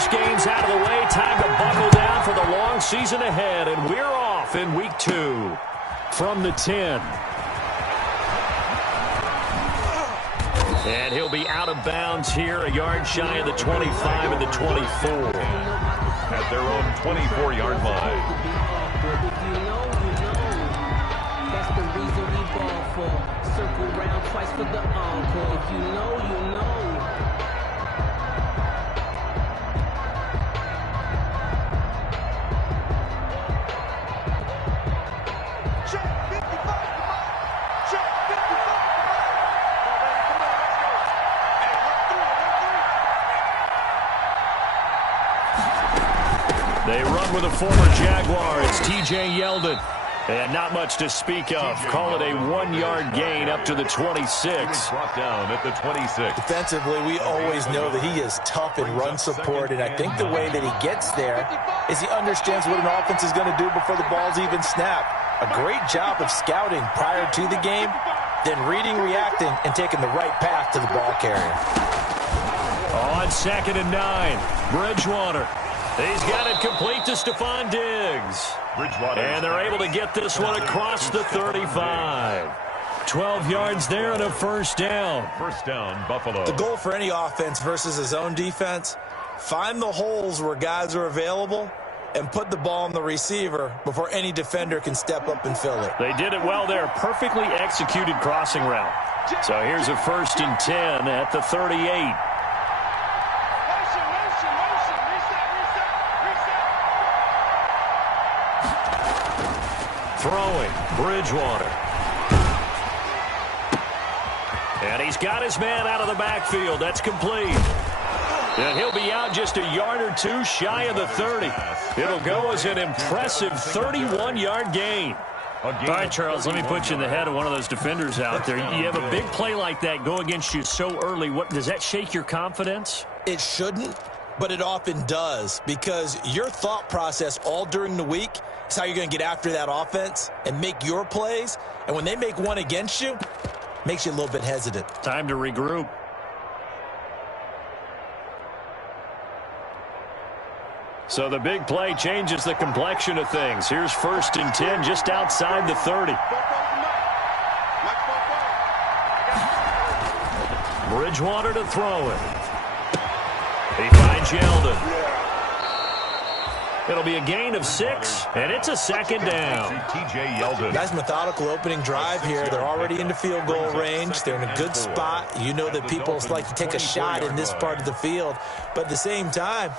first game's out of the way. Time to buckle down for the long season ahead, and we're off in week 2 from the 10. And he'll be out of bounds here, a yard shy of the 25 and the 24. At their own 24-yard line. That's the reason we ball for. Circle round twice for the encore. If you know, you know. They run with a former Jaguar. It's T.J. Yeldon. And not much to speak of. Call it a 1-yard gain up to the 26. Brought down at the 26. Defensively, we always know that he is tough in run support, and I think the way that he gets there is he understands what an offense is going to do before the ball's even snapped. A great job of scouting prior to the game, then reading, reacting, and taking the right path to the ball carrier. On 2nd and 9, Bridgewater. He's got it complete to Stephon Diggs. And they're able to get this one across the 35. 12 yards there and a first down. First down, Buffalo. The goal for any offense versus his own defense, find the holes where guys are available and put the ball on the receiver before any defender can step up and fill it. They did it well there. Perfectly executed crossing route. So here's a 1st and 10 at the 38. Throwing, Bridgewater. And he's got his man out of the backfield. That's complete. And he'll be out just a yard or two shy of the 30. It'll go as an impressive 31-yard gain. All right, Charles, let me put you in the head of one of those defenders out there. You have a big play like that go against you so early. What does that shake your confidence? It shouldn't, but it often does, because your thought process all during the week is how you're going to get after that offense and make your plays. And when they make one against you, makes you a little bit hesitant. Time to regroup. So the big play changes the complexion of things. Here's 1st and 10 just outside the 30. Bridgewater to throw it. He finds Yeldon. It'll be a gain of 6, and it's a 2nd down. T.J. Yeldon. Nice methodical opening drive here. They're already into field goal range. They're in a good spot. You know that people like to take a shot in this part of the field. But at the same time,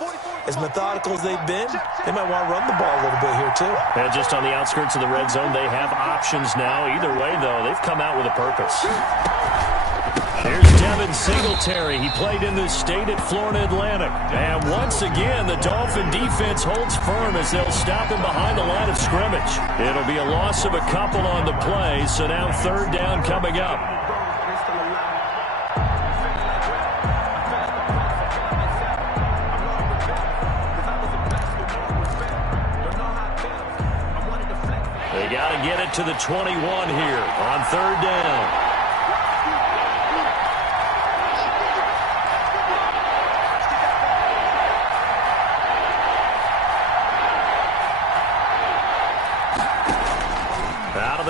as methodical as they've been, they might want to run the ball a little bit here too. And just on the outskirts of the red zone, they have options now. Either way, though, they've come out with a purpose. Here's Devin Singletary. He played in this state at Florida Atlantic. And once again, the Dolphin defense holds firm as they'll stop him behind the line of scrimmage. It'll be a loss of a couple on the play, so now 3rd down coming up. They got to get it to the 21 here on 3rd down.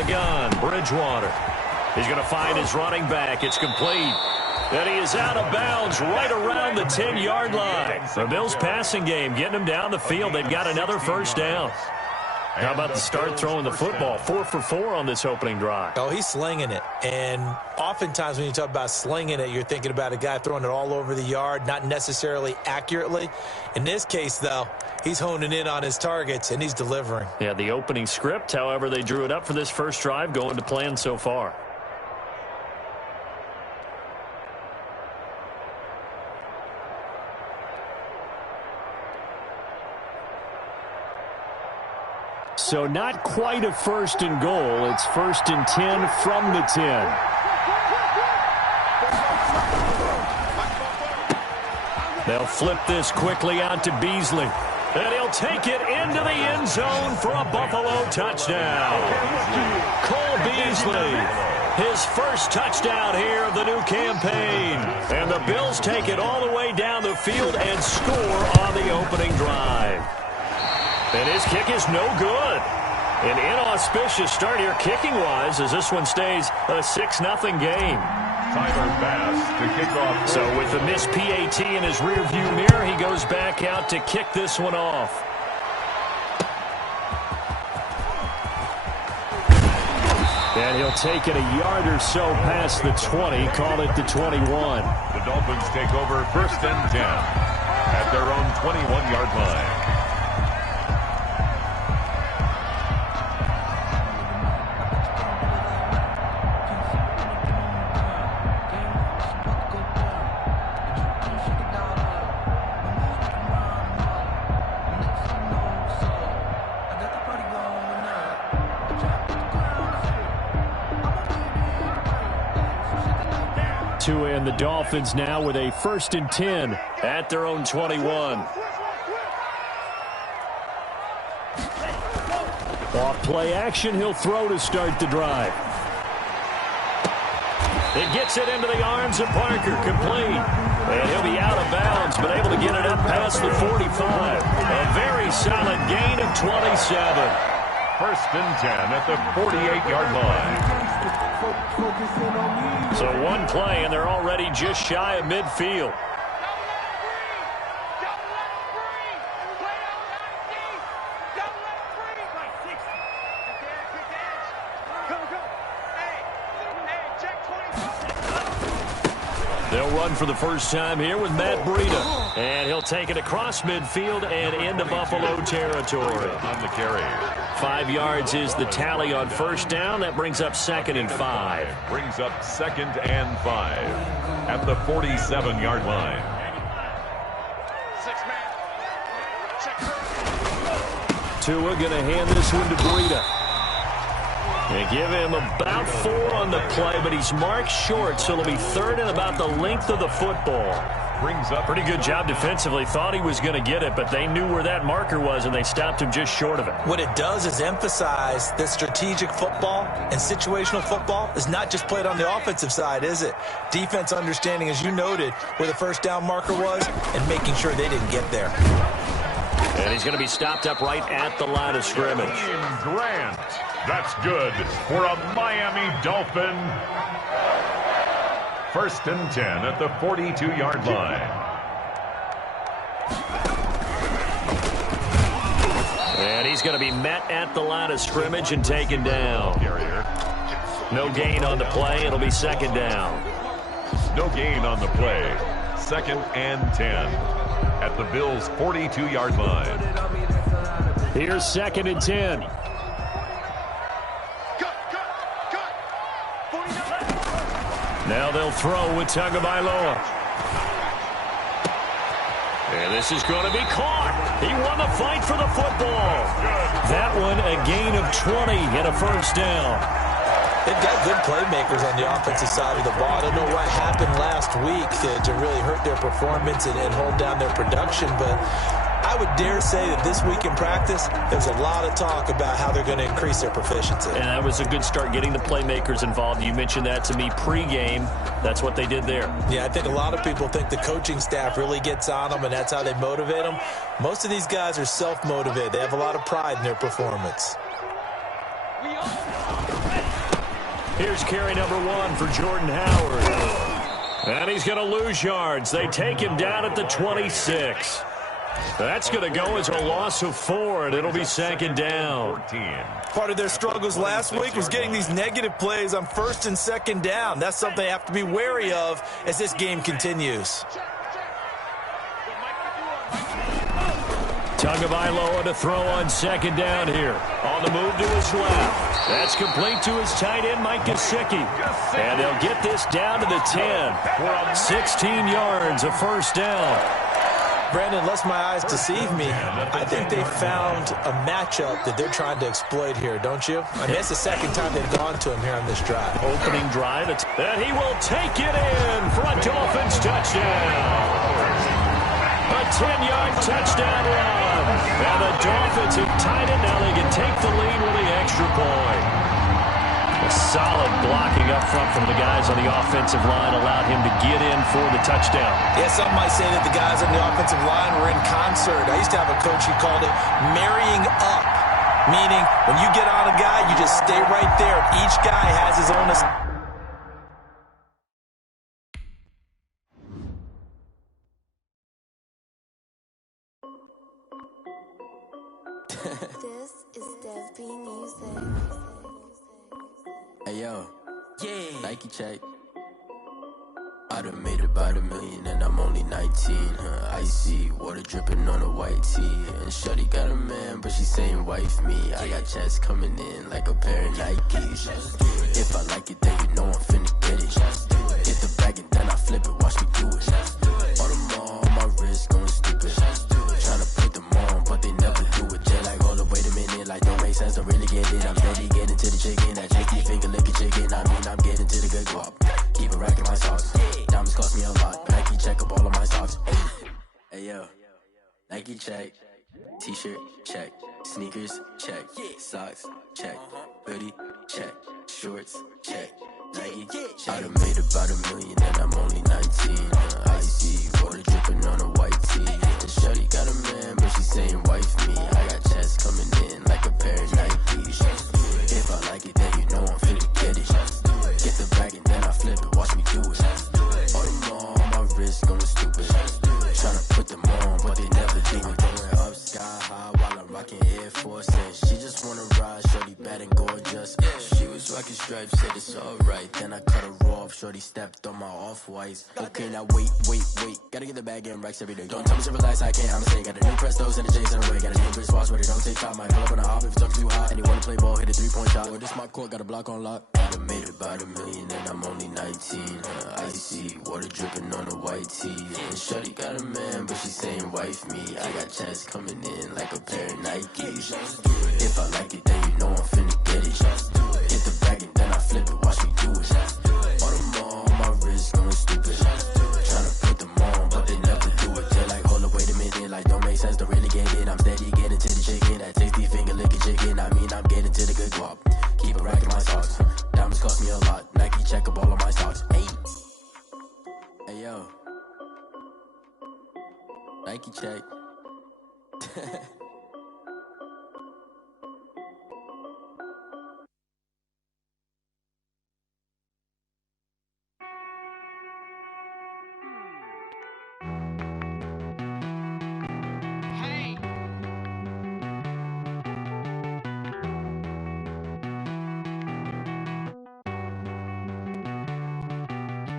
Gun, Bridgewater. He's going to find his running back. It's complete. And he is out of bounds right around the 10-yard line. The Bills passing game getting them down the field. They've got another first down. How about the start throwing the football? 4 for 4 on this opening drive. Oh, he's slinging it. And oftentimes when you talk about slinging it, you're thinking about a guy throwing it all over the yard, not necessarily accurately. In this case, though, he's honing in on his targets, and he's delivering. Yeah, the opening script, however, they drew it up for this first drive, going to plan so far. So not quite a 1st and goal. It's 1st and 10 from the 10. They'll flip this quickly out to Beasley. And he'll take it into the end zone for a Buffalo touchdown. Cole Beasley His first touchdown here of the new campaign. And the Bills take it all the way down the field and score on the opening drive. And his kick is no good. An inauspicious start here kicking-wise as this one stays a 6-0 game. Tyler Bass to kick off. So with the missed PAT in his rearview mirror, he goes back out to kick this one off. And he'll take it a yard or so past the 20, call it the 21. The Dolphins take over 1st and 10 at their own 21-yard line. And the Dolphins now with a 1st and 10 at their own 21. Off play action, he'll throw to start the drive. It gets it into the arms of Parker, complete. And he'll be out of bounds, but able to get it up past the 45. A very solid gain of 27. 1st and 10 at the 48-yard line. So one play, and they're already just shy of midfield. They'll run for the first time here with Matt Breida. And he'll take it across midfield and into Buffalo territory. On the carry. 5 yards is the tally on 1st down. That brings up 2nd and 5. Brings up 2nd and 5 at the 47-yard line. Tua going to hand this one to Breida. They give him about 4 on the play, but he's marked short, so it'll be 3rd and about the length of the football. Brings up. Pretty good job defensively. Thought he was going to get it, but they knew where that marker was, and they stopped him just short of it. What it does is emphasize that strategic football and situational football is not just played on the offensive side, is it? Defense understanding, as you noted, where the 1st down marker was and making sure they didn't get there. And he's going to be stopped up right at the line of scrimmage. Grant. That's good for a Miami Dolphin. 1st and 10 at the 42-yard line. And he's going to be met at the line of scrimmage and taken down. No gain on the play. It'll be 2nd down. No gain on the play. 2nd and 10 at the Bills' 42-yard line. Here's 2nd and 10. Now they'll throw with Tagovailoa. And this is going to be caught. He won the fight for the football. That one a gain of 20 and a 1st down. They've got good playmakers on the offensive side of the ball. I don't know what happened last week to really hurt their performance and hold down their production, but I would dare say that this week in practice, there's a lot of talk about how they're going to increase their proficiency. And that was a good start getting the playmakers involved. You mentioned that to me pregame. That's what they did there. Yeah, I think a lot of people think the coaching staff really gets on them, and that's how they motivate them. Most of these guys are self-motivated. They have a lot of pride in their performance. Here's carry number 1 for Jordan Howard. And he's going to lose yards. They take him down at the 26. That's going to go as a loss of 4, and it'll be 2nd down. 14. Part of their struggles last week was getting these negative plays on 1st and 2nd down. That's something they have to be wary of as this game continues. Tagovailoa to throw on 2nd down here. On the move to his left. That's complete to his tight end, Mike Gesicki. And they'll get this down to the 10. 16 yards, a 1st down. Brandon, unless my eyes deceive me, I think they found a matchup that they're trying to exploit here, don't you? I mean, it's the 2nd time they've gone to him here on this drive. Opening drive, and he will take it in for a Dolphins touchdown. A 10-yard touchdown run. And the Dolphins have tied it. Now they can take the lead with the extra point. A solid blocking up front from the guys on the offensive line allowed him to get in for the touchdown. Yeah, some might say that the guys on the offensive line were in concert. I used to have a coach who called it marrying up, meaning when you get on a guy, you just stay right there. Each guy has his own... This is SunTrustME2's. Hey yo, yeah, Nike check. I done made about $1 million and I'm only 19. Icy water dripping on a white tee. And shorty got a man, but she saying wife me. I got checks coming in like a pair of Nikes. If I like it, then you know I'm finna get it. Hit the bag and then I flip it, watch me do it. All them on my wrist going stupid. Tryna put them on, but they never do it. They're like, hold up, wait a minute, like don't make sense, don't really get it. I'm steady getting to the chicken, that tricky finger licking chicken. I mean, I'm getting to the good guap. Keep a rack in my socks. Diamonds cost me a lot. Nike check up all of my socks. Hey yo, Nike check. T-shirt check. Sneakers check. Socks check. Hoodie check. Shorts check. Nike check. I done made about $1 million and I'm only 19. Icy water dripping on a white tee. And shorty got a man, but she saying wife me. I got checks coming in like a pair of Nikes. If I like it, then you know I'm finna get it. Get the bag and then I flip it, watch me do it. All them on my wrist going stupid. Tryna put them on, but they never do it. Going up sky high while I'm rocking Air Force. And she just wanna ride, shorty bad and gorgeous. She was rocking stripes, said it's alright. Then I cut her off, shorty stepped on my off-whites. Okay, now wait. Gotta get the bag and racks every day. Don't tell me to relax, I can't, I'ma say. Got a new Prestos and a J's in the way. Got a new wristwatch where they don't take time. Might pull up on a hop if it's talking too hot. And they wanna play ball, hit a 3-point shot. Or this my court, got a block on lock. I done made about $1 million and I'm only 19. Icy water dripping on a white tee. And shorty got a man, but she saying wife me. I got checks coming in like a pair of Nikes. If I like it, then you know I'm finna get it. Hit the bag and then I flip it, watch me do it. All them on my wrist going stupid. Tryna put them on, but they never do it. They're like, hold up, wait a minute, like don't make sense, don't really get it. I'm steady getting to the chicken, that tasty finger licking chicken. I mean, I'm getting to the good guap. Keep a rack in my socks. Diamonds cost me a lot. Nike check up all of my socks. Hey yo, Nike check.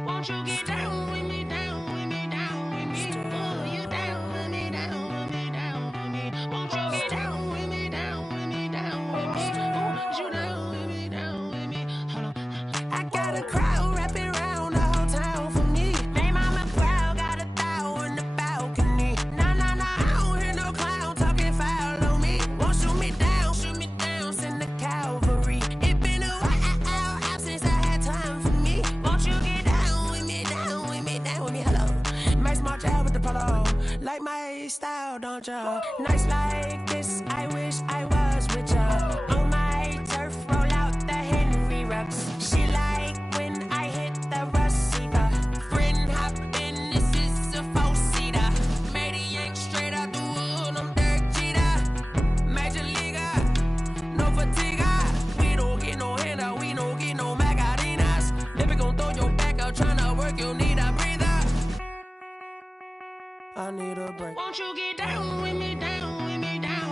Won't you get down with me, down with me, down with me? Oh, you down with me, down with me, down with me. Won't you get down with me, down with me, down with me? Oh, you down with me, down with me? Hold on. I got a crowd wrapping around the whole town for me. Hey, mama crowd got a thou in the balcony. Nah, I don't hear no clown talking foul on me. Won't shoot me down, send the cavalry. It been a while since I had time for me. Won't you get down with me, down with me, down with me? Hello. Max March out with the polo. Like my style, don't ya? Nights like this, I wish I was with ya. On my turf, roll out the Henry rocks. She like when I hit the receiver. Friend hop in, this is a four-seater. Made a yank straight out the wood, I'm Derek Jeter. Major leaguer, no fatigue. We don't get no handout, we don't get no Macarinas. Never gon' throw your back out, tryna work, you need a breather. I need a break. Won't you get down with me, down with me, down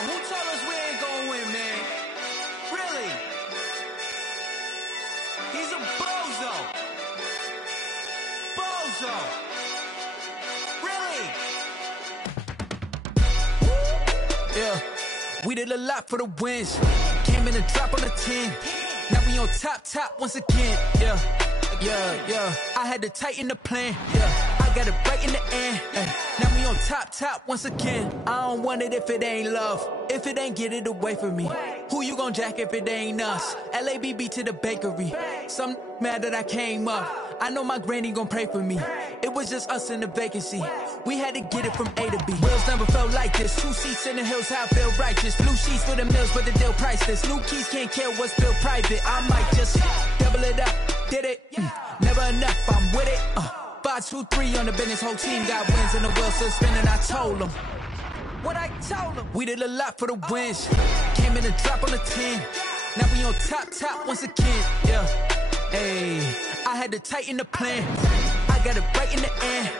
Who told us we ain't gonna win, man? Really? He's a bozo. Bozo. Really? Yeah, we did a lot for the wins. Came in a drop on the 10. Now we on top once again. Yeah. I had to tighten the plan. Yeah, I got it right in the end. Now we on top once again. I don't want it if it ain't love. If it ain't, get it away from me. Who you gon' jack if it ain't us? LABB to the bakery. Some mad that I came up. I know my granny gon' pray for me. It was just us in the vacancy. We had to get it from A to B. Wheels never felt like this. 2 seats in the hills, how I feel righteous. Blue sheets for the mills, but the deal priceless. New keys can't kill what's still private. I might just double it up. Did it? Never enough, I'm with it. 5, 2, 3 on the business. Whole team got wins and the wheels still spinning. I told them what I told them. We did a lot for the wins. Came in a drop on the 10. Now we on top once again. Yeah. Hey, I had to tighten the plan. I got it right in the end.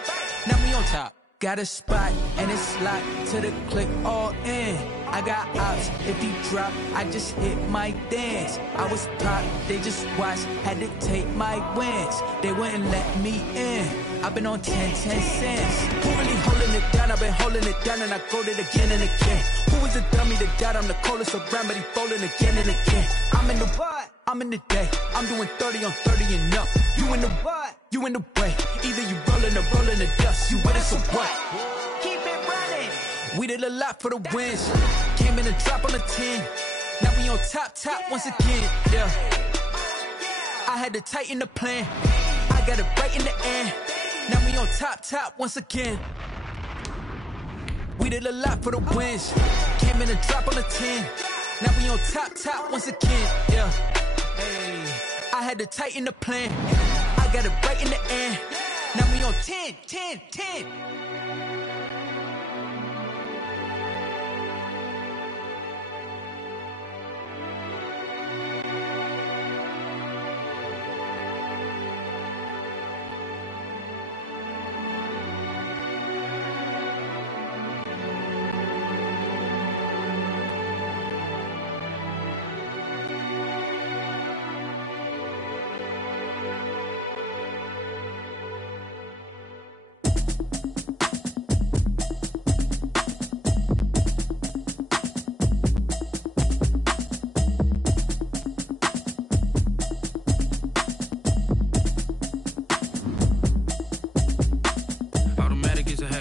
Now we on top. Got a spot and it's locked to the click all in. I got ops, if you drop, I just hit my dance. I was pop, they just watched, had to take my wins. They wouldn't let me in. I've been on 10 cents. Who really holding it down? I've been holding it down and I go it again and again. Who was the dummy that doubt? I'm the coldest around, but he folding again and again. I'm in the what? I'm in the day. I'm doing 30 on 30 and up. You in the what? You in the way. Either you rolling or rolling the dust. You with us or what? Keep it running. We did a lot for the wins. Came in a drop on the 10. Now we on top once again. Yeah. I had to tighten the plan. I got it right in the end. Now we on top once again. We did a lot for the wins. Came in a drop on the 10. Now we on top once again. Yeah. Hey, I had to tighten the plan. I got it right in the end. Now we on 10.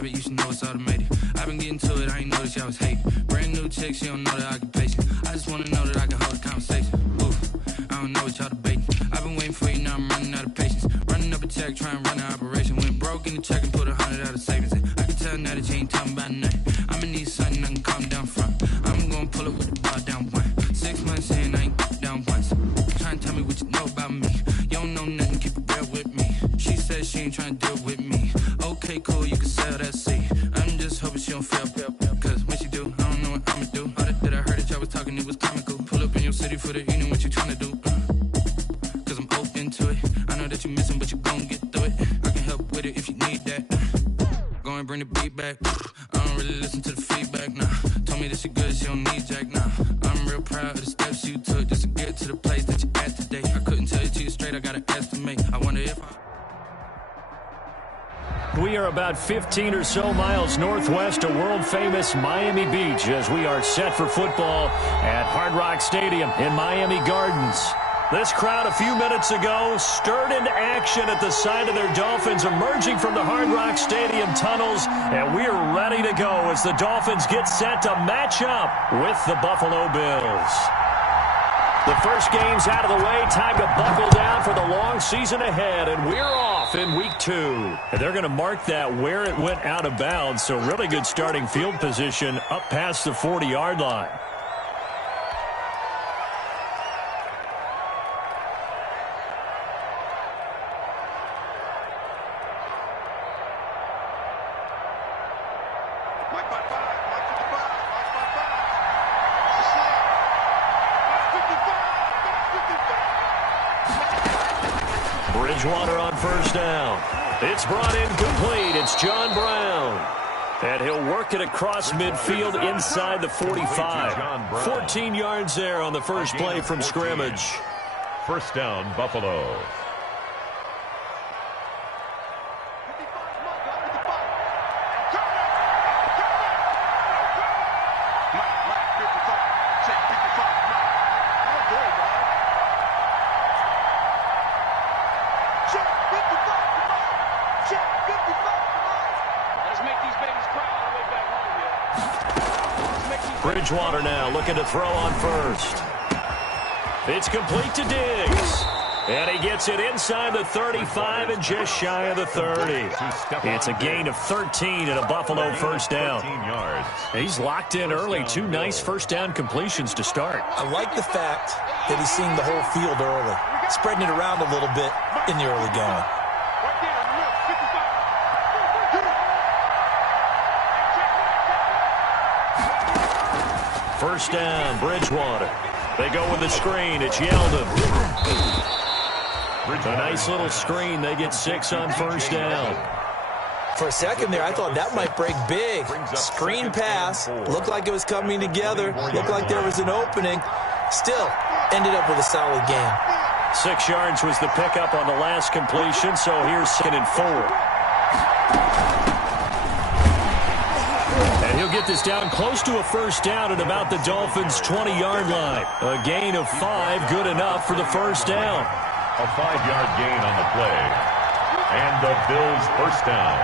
You should know it's automated. I've been getting to it, I ain't noticed y'all was hating. Brand new chick, she don't know the occupation. I just wanna know that I can hold a conversation. Oof, I don't know what y'all debating. I've been waiting for you, now I'm running out of patience. Running up a check, trying to run an operation. Went broke in the check and put 100 out of savings in. I can tell now that you ain't talking about nothing. I'ma need something I can calm down from. I'm gonna pull up with the bar down one. 6 months in, I ain't down once. Trying to tell me what you know about me. You don't know nothing, keep it real with me. She said she ain't trying to deal with me. Okay, cool, you can sell that seat. I'm just hoping she don't fail. Cause when she do, I don't know what I'ma do. All that I heard that y'all was talking, it was comical. Pull up in your city for the evening, what you trying to do? Cause I'm open to it. I know that you missing, but you gon' get through it. I can help with it if you need that. Go and bring the beat back. I don't really listen to the feedback, nah. Told me that she good, she don't need jack, nah. I'm real proud of the steps you took just to get to the rate, I gotta estimate. I wonder if We are about 15 or so miles northwest of world-famous Miami Beach as we are set for football at Hard Rock Stadium in Miami Gardens. This crowd a few minutes ago stirred into action at the sight of their Dolphins emerging from the Hard Rock Stadium tunnels, and we're ready to go as the Dolphins get set to match up with the Buffalo Bills. The first game's out of the way. Time to buckle down for the long season ahead, and we're off in week 2. And they're going to mark that where it went out of bounds, so really good starting field position up past the 40-yard line. Bridgewater on first down. It's brought in complete. It's John Brown. And he'll work it across midfield inside the 45. 14 yards there on the first play from scrimmage. First down, Buffalo. Bridgewater now looking to throw on first. It's complete to Diggs. And he gets it inside the 35 and just shy of the 30. It's a gain of 13 and a Buffalo first down. He's locked in early. 2 nice first down completions to start. I like the fact that he's seeing the whole field early, spreading it around a little bit in the early going. First down, Bridgewater. They go with the screen. It's Yeldon. A nice little screen. They get 6 on first down. For a second there, I thought that might break big. Screen pass. Looked like it was coming together. Looked like there was an opening. Still, ended up with a solid game. 6 yards was the pickup on the last completion, so here's 2nd and 4. He'll get this down close to a first down at about the Dolphins' 20-yard line. A gain of 5, good enough for the first down. A 5-yard gain on the play. And the Bills' first down.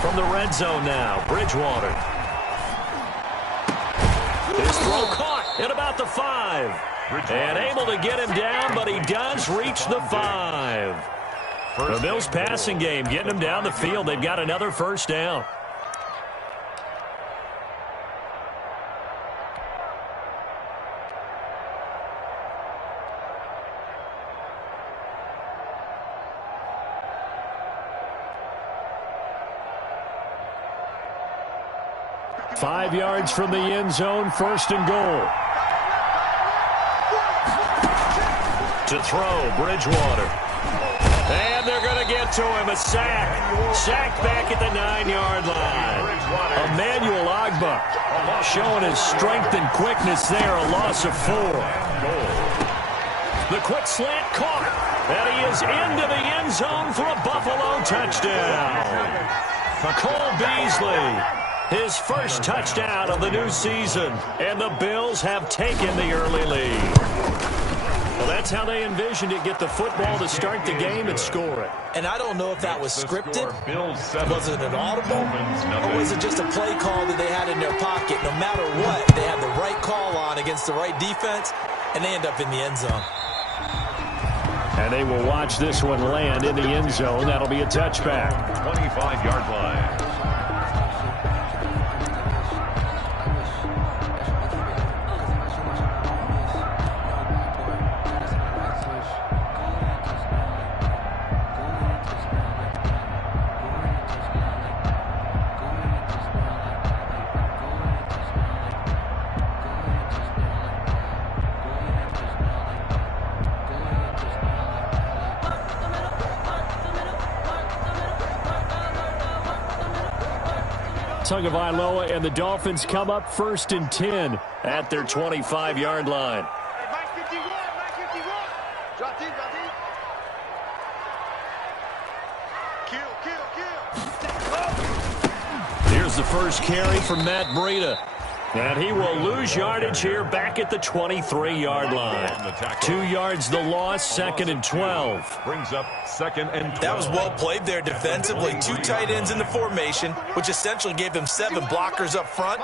From the red zone now, Bridgewater. His throw caught at about the 5. And able to get him down, but he does reach the 5. The Bills passing game, getting them down the field. They've got another first down. Five yards from the end zone, 1st and goal. To throw, Bridgewater. And they're going to get to him. A sack. Sack back at the 9-yard line. Emmanuel Ogbah showing his strength and quickness there. A loss of 4. The quick slant caught. And he is into the end zone for a Buffalo touchdown. Cole Beasley, his first touchdown of the new season. And the Bills have taken the early lead. Well, that's how they envisioned it. Get the football to start the game and score it. And I don't know if that was scripted. Was it an audible? Or was it just a play call that they had in their pocket? No matter what, they had the right call on against the right defense, and they end up in the end zone. And they will watch this one land in the end zone. That'll be a touchback. 25-yard line. Tagovailoa and the Dolphins come up 1st and 10 at their 25-yard line. Here's the first carry from Matt Breida. And he will lose yardage here back at the 23-yard line. 2 yards the loss, 2nd and 12. Brings up 2nd and 12. That was well played there defensively. 2 tight ends in the formation, which essentially gave them 7 blockers up front.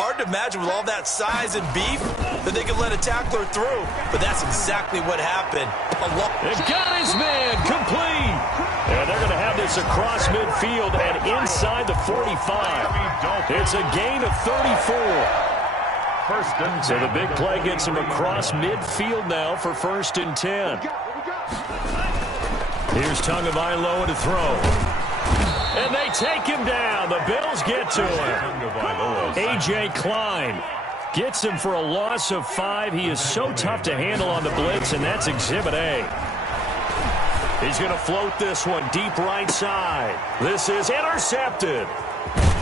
Hard to imagine with all that size and beef that they could let a tackler through, but that's exactly what happened. They've got his man complete. And they're going to have this across midfield and inside the 45. It's a gain of 34. So the big play gets him across midfield now for 1st and 10. Here's Tagovailoa to throw. And they take him down. The Bills get to him. A.J. Klein gets him for a loss of 5. He is so tough to handle on the blitz, and that's Exhibit A. He's going to float this one deep right side. This is intercepted.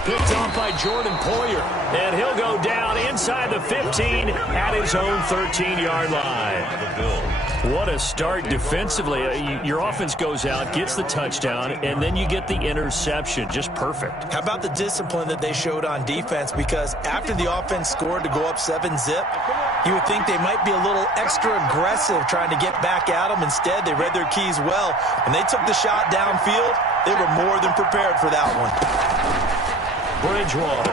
Picked off by Jordan Poyer. And he'll go down inside the 15 at his own 13-yard line. What a start defensively. Your offense goes out, gets the touchdown, and then you get the interception. Just perfect. How about the discipline that they showed on defense? Because after the offense scored to go up 7-zip, you would think they might be a little extra aggressive trying to get back at them. Instead, they read their keys well. When they took the shot downfield, they were more than prepared for that one. Bridgewater.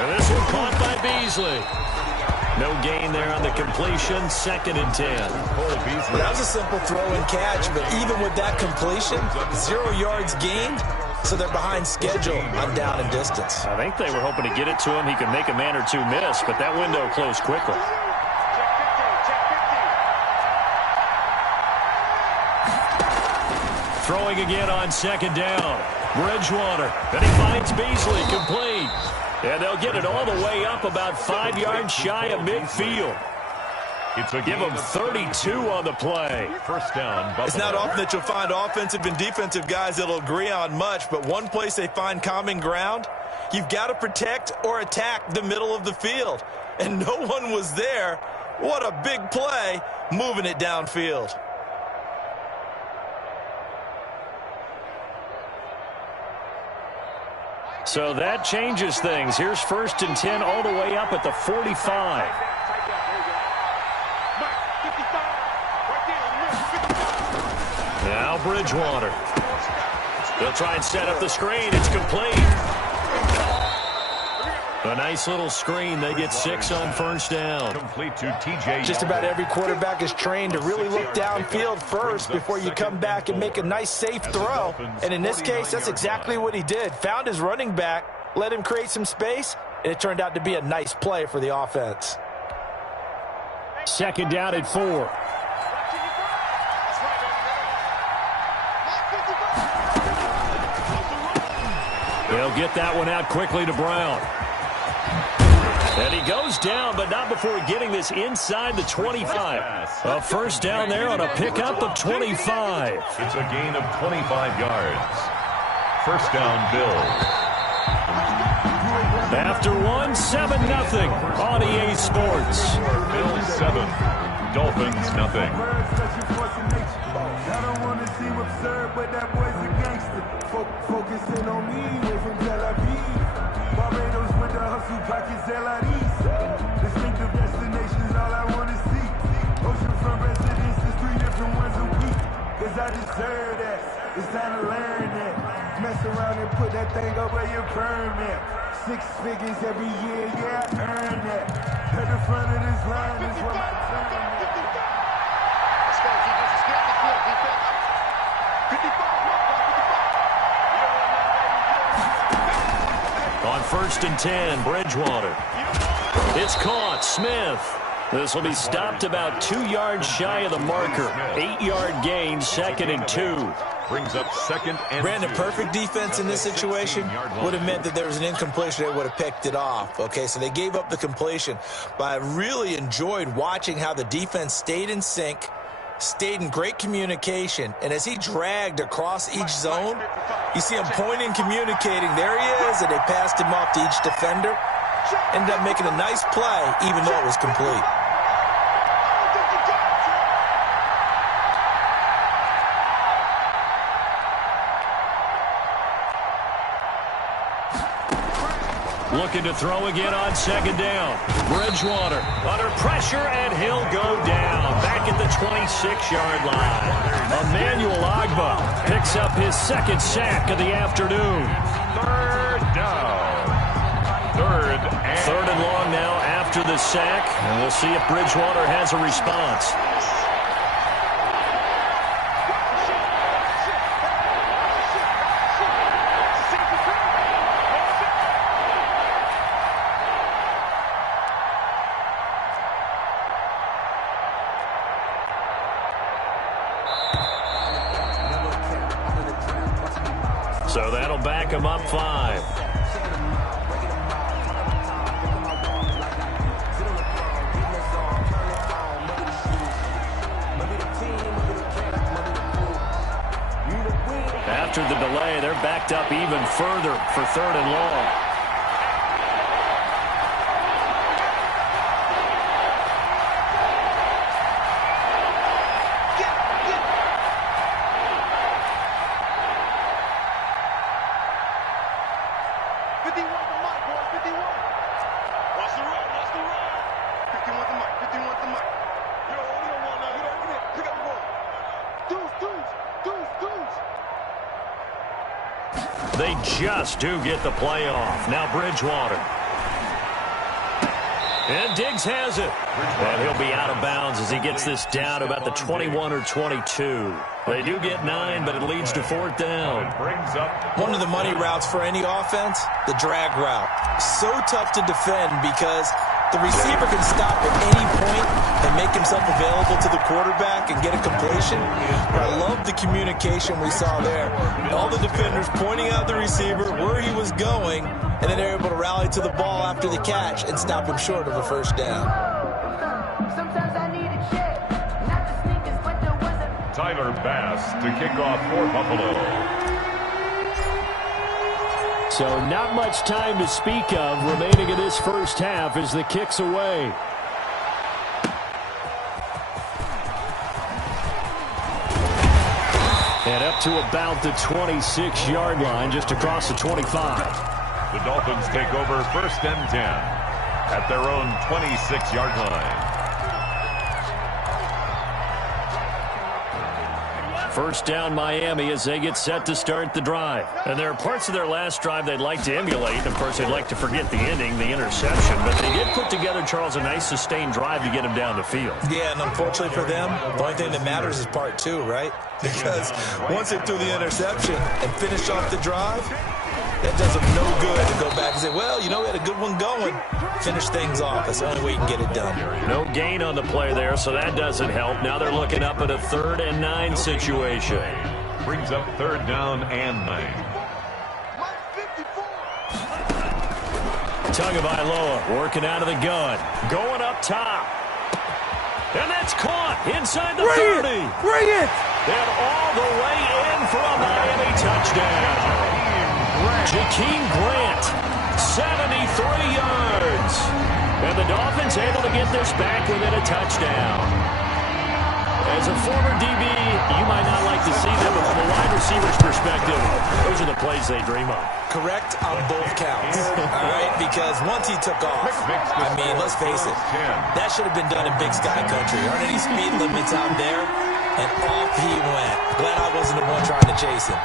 And this one caught by Beasley. No gain there on the completion. 2nd and 10. That was a simple throw and catch, but even with that completion, 0 yards gained, so they're behind schedule on down and distance. I think they were hoping to get it to him. He could make a man or two miss, but that window closed quickly. Throwing again on 2nd down. Bridgewater. And he finds Beasley complete. And they'll get it all the way up about 5 yards shy of midfield. Give them 32 on the play. 1st down. Buffalo. It's not often that you'll find offensive and defensive guys that'll agree on much, but one place they find common ground, you've got to protect or attack the middle of the field. And no one was there. What a big play, moving it downfield. So that changes things. Here's 1st and 10 all the way up at the 45. Now Bridgewater. They'll try and set up the screen. It's complete. A nice little screen. They get 6 on 1st down. Complete to TJ. Just about every quarterback is trained to really look downfield first before you come back and make a nice, safe throw. And in this case, that's exactly what he did. Found his running back, let him create some space, and it turned out to be a nice play for the offense. 2nd down at 4. They'll get that one out quickly to Brown. And he goes down, but not before getting this inside the 25. A 1st down there on a pickup of 25. It's a gain of 25 yards. 1st down, Bills. After 1, 7-0 on EA Sports. Bills 7, Dolphins nothing. I don't want to seem absurd, but that boy's a gangster. Focusing on me, way from Tel Aviv. Barbados with the hustle, pockets LIDs. Distinctive destinations, all I want to see. Oceanfront residences, 3 different ones a week. Cause I deserve that, it's time to learn that. Mess around and put that thing up where your permit. 6 figures every year, yeah, I earned that. At the front of this line is where my turn is. Let's go, defense, get the field, defense. 55, On 1st and 10, Bridgewater. It's caught. Smith. This will be stopped about 2 yards shy of the marker. 8-yard gain, 2nd and 2. Brings up 2nd and Brandon, 2. perfect defense in this situation would have meant that there was an incompletion. They would have picked it off. Okay, so they gave up the completion. But I really enjoyed watching how the defense stayed in sync, stayed in great communication, and as he dragged across each zone, you see him pointing, communicating. There he is, and they passed him off to each defender. Ended up making a nice play, even though it was complete. Looking to throw again on second down. Bridgewater under pressure, and he'll go down. Back at the 26-yard line. Emmanuel Agba picks up his second sack of the afternoon. Third down. Third and long now after the sack. And we'll see if Bridgewater has a response. So that'll back him up 5. After the delay, they're backed up even further for third and long. They just do get the playoff. Now Bridgewater. And Diggs has it. And he'll be out of bounds as he gets this down about the 21 or 22. They do get 9, but it leads to fourth down. One of the money routes for any offense, the drag route. So tough to defend because the receiver can stop at any point and make himself available to the quarterback and get a completion. But I love the communication we saw there. All the defenders pointing out the receiver, where he was going, and then they're able to rally to the ball after the catch and stop him short of a first down. Tyler Bass to kick off for Buffalo. So not much time to speak of remaining in this first half as the kick's away. And up to about the 26-yard line, just across the 25. The Dolphins take over first and 10 at their own 26-yard line. First down Miami as they get set to start the drive. And there are parts of their last drive they'd like to emulate. Of course, they'd like to forget the ending, the interception. But they did put together, Charles, a nice sustained drive to get him down the field. Yeah, and unfortunately for them, the only thing that matters is part 2, right? Because once they threw the interception and finished off the drive, that does them no good to go back and say, well, you know, we had a good one going. Finish things off. That's the only way you can get it done. No gain on the play there, so that doesn't help. Now they're looking up at a 3rd and 9 situation. Brings up 3rd down and 9. Tagovailoa working out of the gun. Going up top. And that's caught inside the 30. Bring it! And all the way in for a Miami touchdown. Jakeem Grant, 73 yards. And the Dolphins able to get this back within a touchdown. As a former DB, you might not like to see them, but from a wide receiver's perspective, those are the plays they dream of. Correct on both counts, all right? Because once he took off, I mean, let's face it, that should have been done in Big Sky Country. Aren't any speed limits out there? And off he went. Glad I wasn't the one trying to chase him.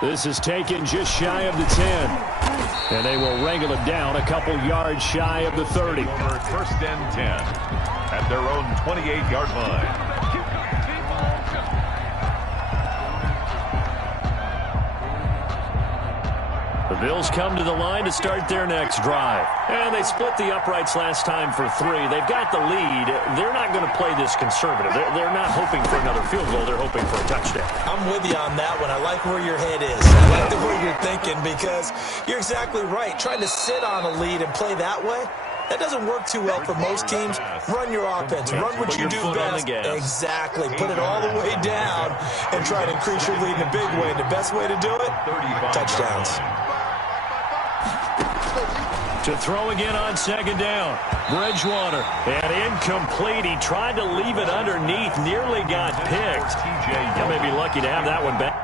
This is taken just shy of the 10. And they will wrangle it down a couple yards shy of the 30. Over first and 10 at their own 28-yard line. The Bills come to the line to start their next drive. And they split the uprights last time for 3. They've got the lead. They're not going to play this conservative. They're not hoping for another field goal. They're hoping for a touchdown. I'm with you on that one. I like where your head is. I like the way you're thinking because you're exactly right. Trying to sit on a lead and play that way, That doesn't work too well for most teams. Run your offense. Run what you do best. Exactly. Put it all the way down and try to increase your lead in a big way. And the best way to do it, touchdowns. To throw again on second down. Bridgewater. And incomplete. He tried to leave it underneath. Nearly got picked. You may be lucky to have that one back.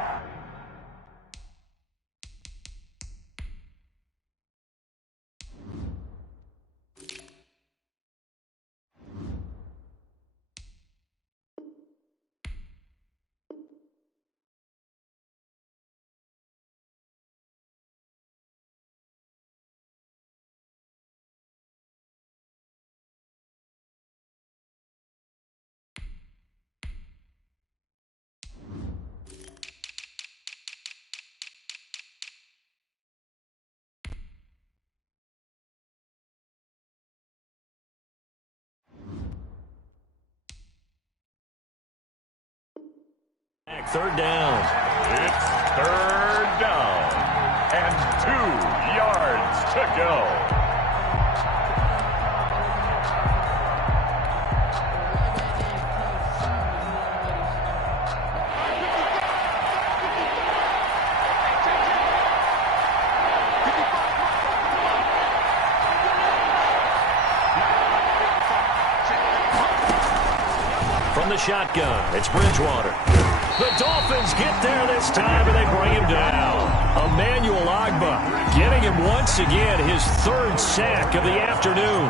Third down. It's third down. And 2 yards to go. From the shotgun, it's Bridgewater. The Dolphins get there this time, and they bring him down. Emmanuel Ogbah getting him once again his third sack of the afternoon.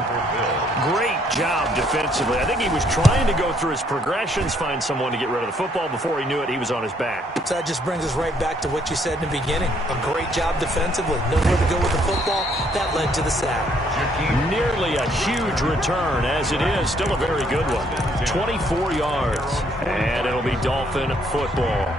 Great job defensively. I think he was trying to go through his progressions, find someone to get rid of the football. Before he knew it, he was on his back. So that just brings us right back to what you said in the beginning. A great job defensively. Nowhere to go with the football. That led to the sack. Nearly a huge return, as it is. Still a very good one. 24 yards. And it'll be Dolphin football.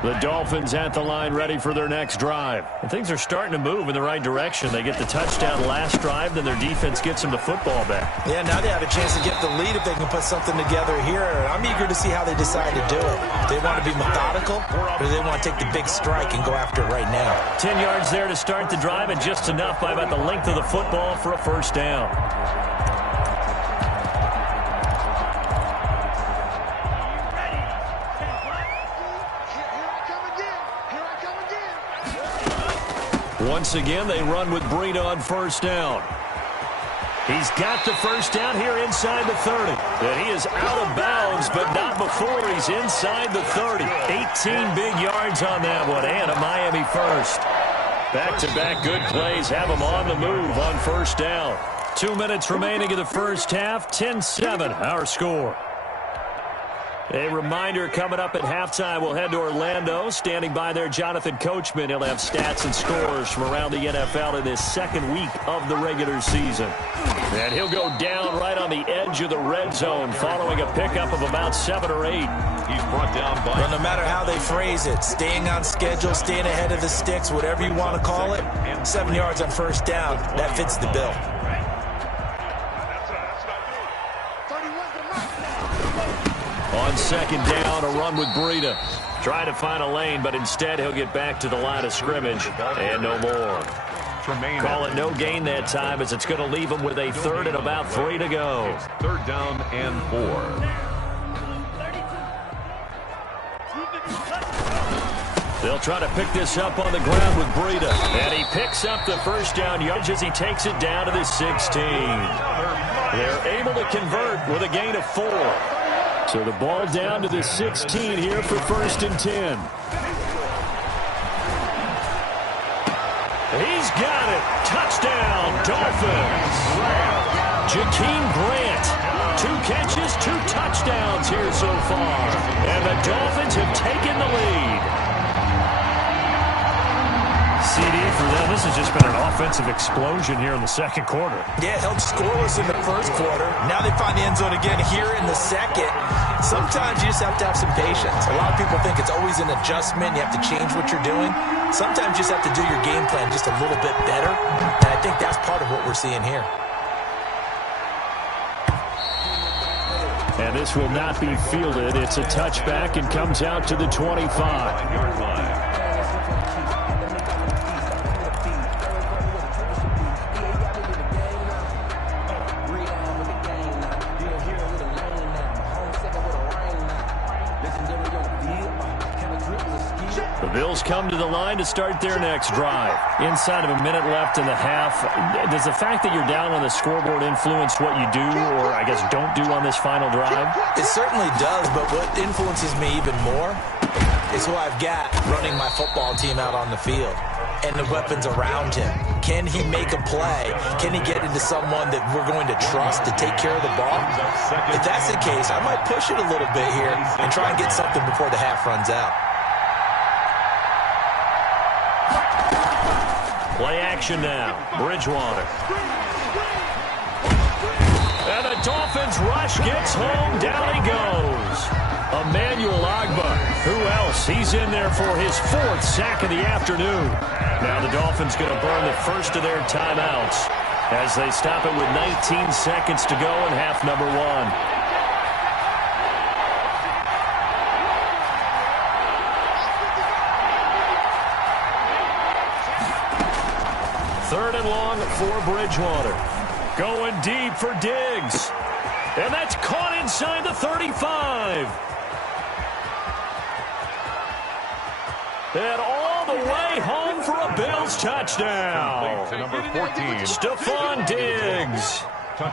The Dolphins at the line ready for their next drive. And things are starting to move in the right direction. They get the touchdown last drive, then their defense gets them the football back. Yeah, now they have a chance to get the lead if they can put something together here. I'm eager to see how they decide to do it. Do they want to be methodical, or do they want to take the big strike and go after it right now? 10 yards there to start the drive, and just enough by about the length of the football for a first down. Once again, they run with Breida on first down. He's got the first down here inside the 30. And he is out of bounds, but not before he's inside the 30. 18 big yards on that one, and a Miami first. Back-to-back good plays have him on the move on first down. 2 minutes remaining in the first half, 10-7 our score. A reminder, coming up at halftime, we'll head to Orlando. Standing by there, Jonathan Coachman. He'll have stats and scores from around the NFL in this second week of the regular season. And he'll go down right on the edge of the red zone following a pickup of about 7 or 8. He's brought down by... Well, no matter how they phrase it, staying on schedule, staying ahead of the sticks, whatever you want to call it, 7 yards on first down, that fits the bill. On second down, a run with Breida. Try to find a lane, but instead he'll get back to the line of scrimmage and no more. Call it no gain that time, as it's going to leave him with a third and about 3 to go. Third down and 4. They'll try to pick this up on the ground with Breida. And he picks up the first down yardage as he takes it down to the 16. They're able to convert with a gain of 4. So the ball down to the 16 here for first and 10. He's got it. Touchdown, Dolphins. Jakeem Grant. 2 catches, 2 touchdowns here so far. And the Dolphins have taken the lead. CD for them. This has just been an offensive explosion here in the second quarter. Yeah, held scoreless in the first quarter. Now they find the end zone again here in the second. Sometimes you just have to have some patience. A lot of people think it's always an adjustment. You have to change what you're doing. Sometimes you just have to do your game plan just a little bit better. And I think that's part of what we're seeing here. And this will not be fielded. It's a touchback and comes out to the 25. The Bills come to the line to start their next drive. Inside of a minute left in the half, does the fact that you're down on the scoreboard influence what you do, or I guess don't do on this final drive? It certainly does, but what influences me even more is who I've got running my football team out on the field and the weapons around him. Can he make a play? Can he get into someone that we're going to trust to take care of the ball? If that's the case, I might push it a little bit here and try and get something before the half runs out. Play action now. Bridgewater. And the Dolphins rush gets home. Down he goes. Emmanuel Ogbah. Who else? He's in there for his 4th sack of the afternoon. Now the Dolphins going to burn the first of their timeouts as they stop it with 19 seconds to go in half number 1. Third and long for Bridgewater. Going deep for Diggs. And that's caught inside the 35. And all the way home for a Bills touchdown. Number 14. Stephon Diggs.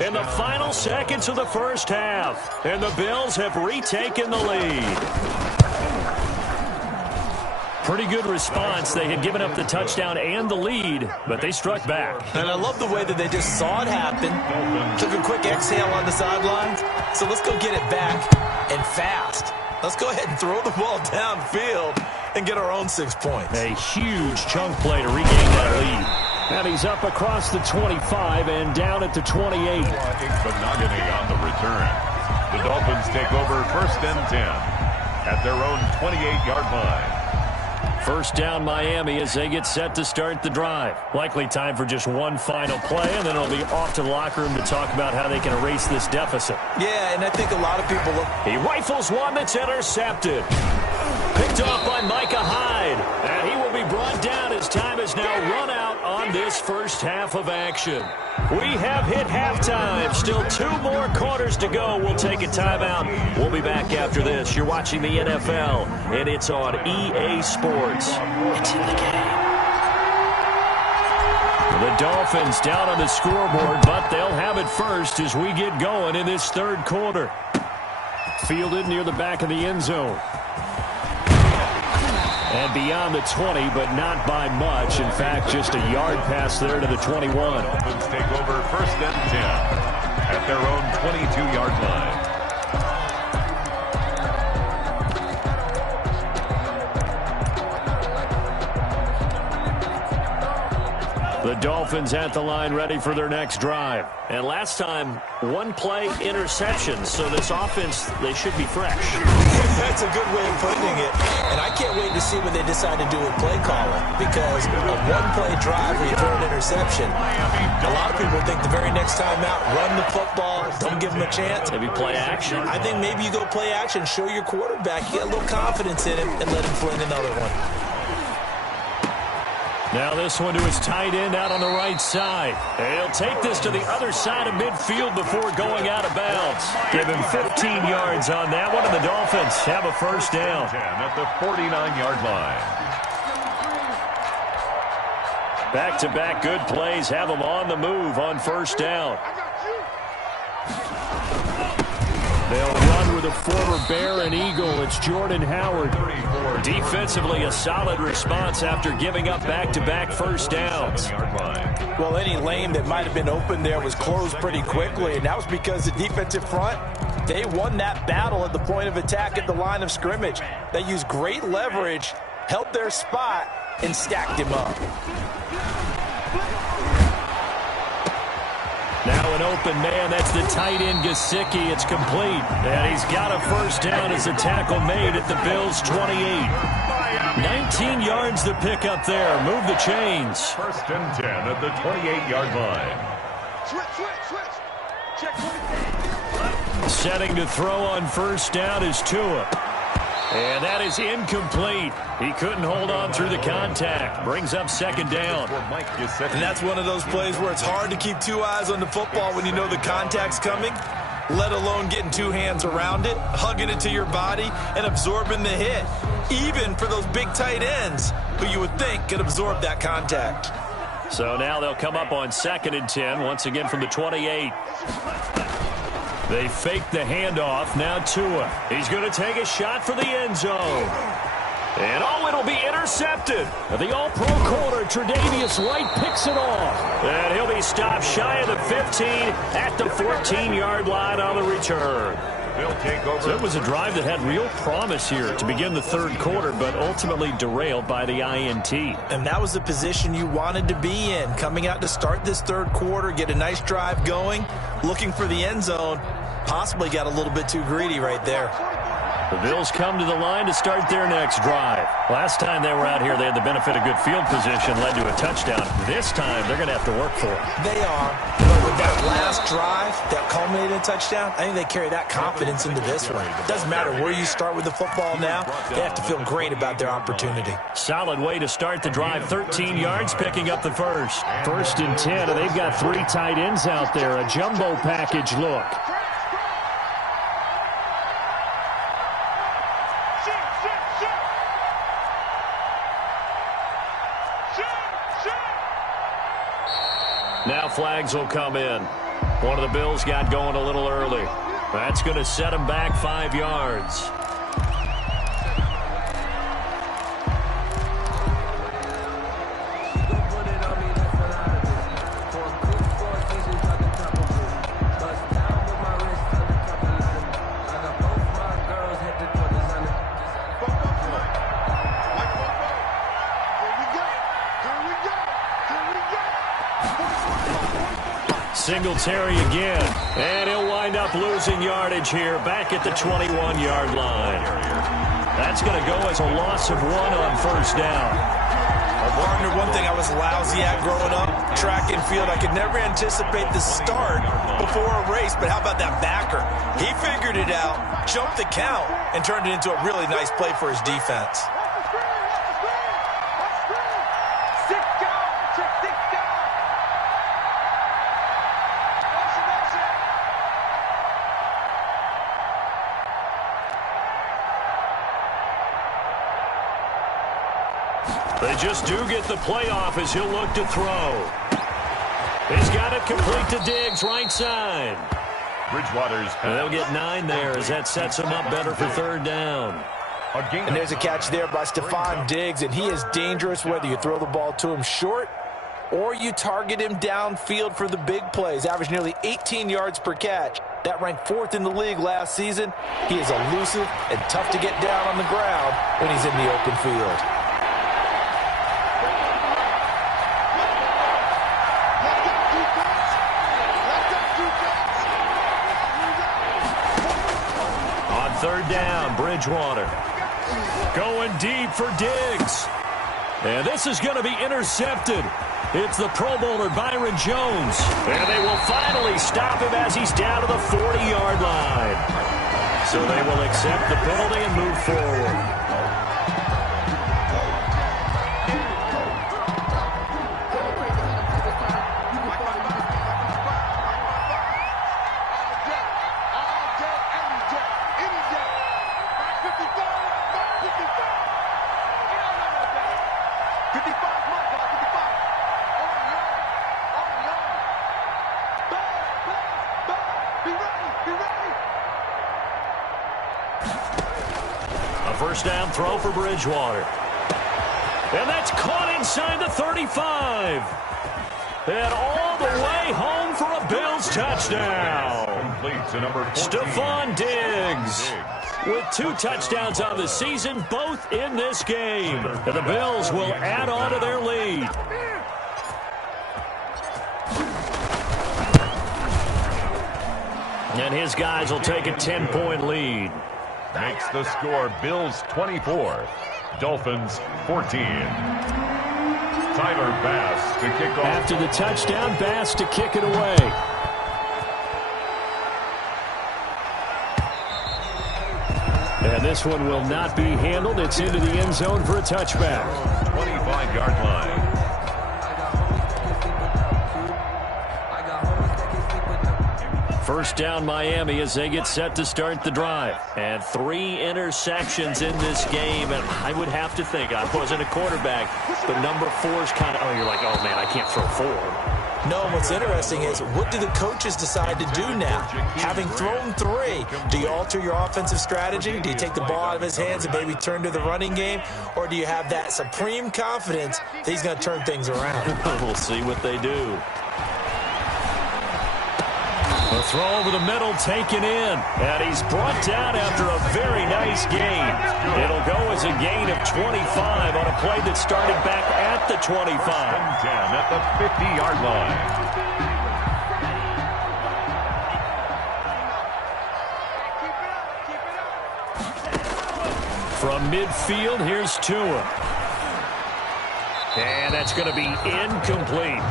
In the final seconds of the first half. And the Bills have retaken the lead. Pretty good response. They had given up the touchdown and the lead, but they struck back. And I love the way that they just saw it happen, took a quick exhale on the sidelines. So let's go get it back and fast. Let's go ahead and throw the ball downfield and get our own 6 points. A huge chunk play to regain that lead. And he's up across the 25 and down at the 28. Benogany on the return. The Dolphins take over 1st and 10 at their own 28-yard line. First down Miami as they get set to start the drive. Likely time for just one final play, and then it'll be off to the locker room to talk about how they can erase this deficit. Yeah, and I think a lot of people look. He rifles one that's intercepted. Picked off by Micah Hyde. And he will be brought down as time is now run out on this first half of action. We have hit halftime. Still 2 more quarters to go. We'll take a timeout. We'll be back after this. You're watching the NFL, and it's on EA Sports. It's in the game. The Dolphins down on the scoreboard, but they'll have it first as we get going in this 3rd quarter. Fielded near the back of the end zone. And beyond the 20, but not by much. In fact, just a yard pass there to the 21. Dolphins take over 1st and 10 at their own 22-yard line. The Dolphins at the line ready for their next drive. And last time, 1 play interception. So this offense, they should be fresh. That's a good way of putting it. And I can't wait to see what they decide to do with play calling. Because a 1-play drive where you throw an interception, a lot of people think the very next time out, run the football, don't give them a chance. Maybe play action. I think maybe you go play action, show your quarterback, you get a little confidence in him, and let him fling another one. Now this one to his tight end out on the right side. And he'll take this to the other side of midfield before going out of bounds. Give him 15 yards on that one, and the Dolphins have a first down. 10 at the 49-yard line. Back-to-back good plays have them on the move on first down. They'll run with a former Bear and Eagle. It's Jordan Howard. Defensively, a solid response after giving up back-to-back first downs. Well, any lane that might have been open there was closed pretty quickly, and that was because the defensive front, they won that battle at the point of attack at the line of scrimmage. They used great leverage, held their spot, and stacked him up. Now an open man, that's the tight end Gesicki. It's complete. And he's got a first down as a tackle made at the Bills' 28. 19 yards to pick up there. Move the chains. 1st and 10 at the 28-yard line. Setting to throw on first down is Tua. And that is incomplete. He couldn't hold on through the contact. Brings up second down. And that's one of those plays where it's hard to keep 2 eyes on the football when you know the contact's coming, let alone getting 2 hands around it, hugging it to your body, and absorbing the hit. even for those big tight ends who you would think could absorb that contact. So now they'll come up on 2nd and 10, once again from the 28. They fake the handoff. Now Tua. He's going to take a shot for the end zone. And it'll be intercepted. The all-pro corner, Tre'Davious White, picks it off. And he'll be stopped shy of the 15 at the 14-yard line on the return. They'll take over. So it was a drive that had real promise here to begin the 3rd quarter, but ultimately derailed by the INT. And that was the position you wanted to be in, coming out to start this 3rd quarter, get a nice drive going, looking for the end zone. Possibly got a little bit too greedy right there. The Bills come to the line to start their next drive. Last time they were out here, they had the benefit of good field position, led to a touchdown. This time, they're going to have to work for it. They are. But with that last drive that culminated in a touchdown, I think they carry that confidence into this one. It doesn't matter where you start with the football now. They have to feel great about their opportunity. Solid way to start the drive. 13 yards, picking up the first. 1st and 10, and they've got 3 tight ends out there. A jumbo package look. Now flags will come in. One of the Bills got going a little early. That's going to set them back 5 yards. Singletary again, and he'll wind up losing yardage here back at the 21-yard line. That's going to go as a loss of 1 on 1st down. Partner, one thing I was lousy at growing up, track and field, I could never anticipate the start before a race, but how about that backer? He figured it out, jumped the count, and turned it into a really nice play for his defense. They just do get the playoff as he'll look to throw. He's got it complete to Diggs, right side. Bridgewater's And they'll get 9 there as that sets them up better for 3rd down. And there's a catch there by Stephon Diggs, and he is dangerous whether you throw the ball to him short or you target him downfield for the big plays. Averaged nearly 18 yards per catch. That ranked 4th in the league last season. He is elusive and tough to get down on the ground when he's in the open field. On 3rd down, Bridgewater. Going deep for Diggs. And this is going to be intercepted. It's the Pro Bowler Byron Jones. And they will finally stop him as he's down to the 40-yard line. So they will accept the penalty and move forward. First down throw for Bridgewater. And that's caught inside the 35. And all the way home for a Bills touchdown. Stephon Diggs with 2 touchdowns on the season, both in this game. And the Bills will add on to their lead. And his guys will take a 10-point lead. Makes the score Bills 24, Dolphins 14. Tyler Bass to kick off. After the touchdown, Bass to kick it away. And this one will not be handled. It's into the end zone for a touchback. 25-yard line. First down Miami as they get set to start the drive. And 3 interceptions in this game. And I would have to think, I wasn't a quarterback, but number 4 is kind of, oh, you're like, oh, man, I can't throw 4. No, what's interesting is, what do the coaches decide to do now? Having thrown 3, do you alter your offensive strategy? Do you take the ball out of his hands and maybe turn to the running game? Or do you have that supreme confidence that he's going to turn things around? We'll see what they do. The throw over the middle taken in. And he's brought down after a very nice gain. It'll go as a gain of 25 on a play that started back at the 25. 10 at the 50-yard line. From midfield, here's Tua. And that's going to be incomplete.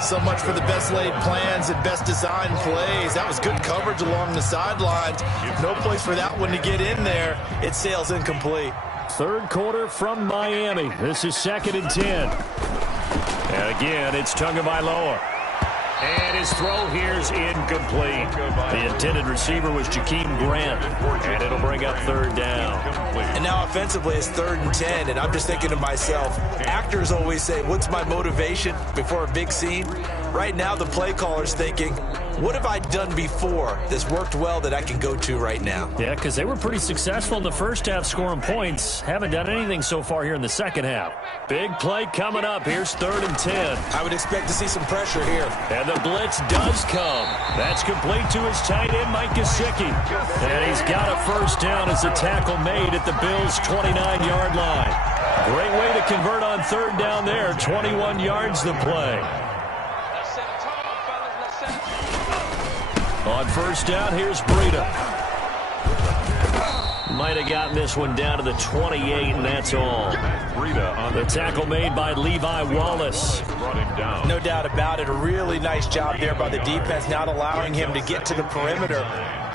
So much for the best laid plans and best designed plays. That was good coverage along the sidelines. No place for that one to get in there. It sails incomplete. Third quarter from Miami. This is 2nd and 10. And again, it's Tagovailoa. And his throw here's incomplete. The intended receiver was Jakeem Grant. And it'll bring up 3rd down. And now offensively it's 3rd and 10. And I'm just thinking to myself, actors always say, what's my motivation before a big scene? Right now the play caller's thinking, what have I done before that's worked well that I can go to right now? Yeah, because they were pretty successful in the first half scoring points. Haven't done anything so far here in the second half. Big play coming up. Here's 3rd and 10. I would expect to see some pressure here. And the blitz does come. That's complete to his tight end, Mike Gesicki. And he's got a first down as a tackle made at the Bills' 29-yard line. Great way to convert on 3rd down there. 21 yards the play. On 1st down, here's Breida. Might have gotten this one down to the 28, and that's all. Breida on the tackle made by Levi Wallace. No doubt about it. A really nice job there by the defense, not allowing him to get to the perimeter.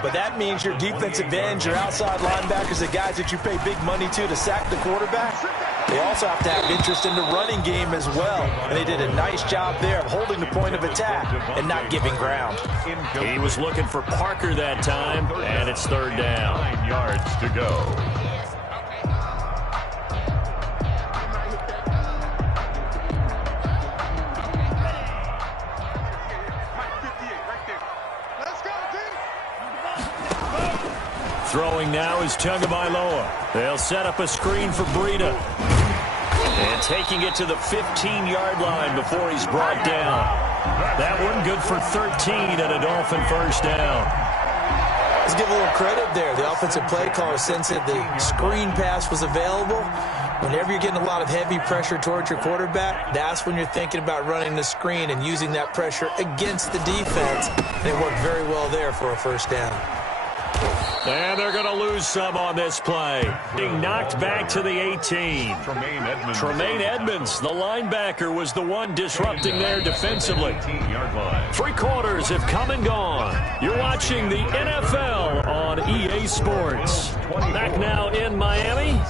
But that means your defensive ends, your outside linebackers, the guys that you pay big money to sack the quarterback, they also have to have interest in the running game as well. And they did a nice job there of holding the point of attack and not giving ground. He was looking for Parker that time, and it's 3rd down. 9 yards to go. Throwing now is Tagovailoa. They'll set up a screen for Breida. And taking it to the 15-yard line before he's brought down. That one good for 13 and a Dolphin first down. Let's give a little credit there. The offensive play caller sensed that the screen pass was available. Whenever you're getting a lot of heavy pressure towards your quarterback, that's when you're thinking about running the screen and using that pressure against the defense. They worked very well there for a first down. And they're going to lose some on this play. Being knocked back to the 18. Tremaine Edmonds, the linebacker, was the one disrupting there defensively. 3 quarters have come and gone. You're watching the NFL on EA Sports. Back now in Miami.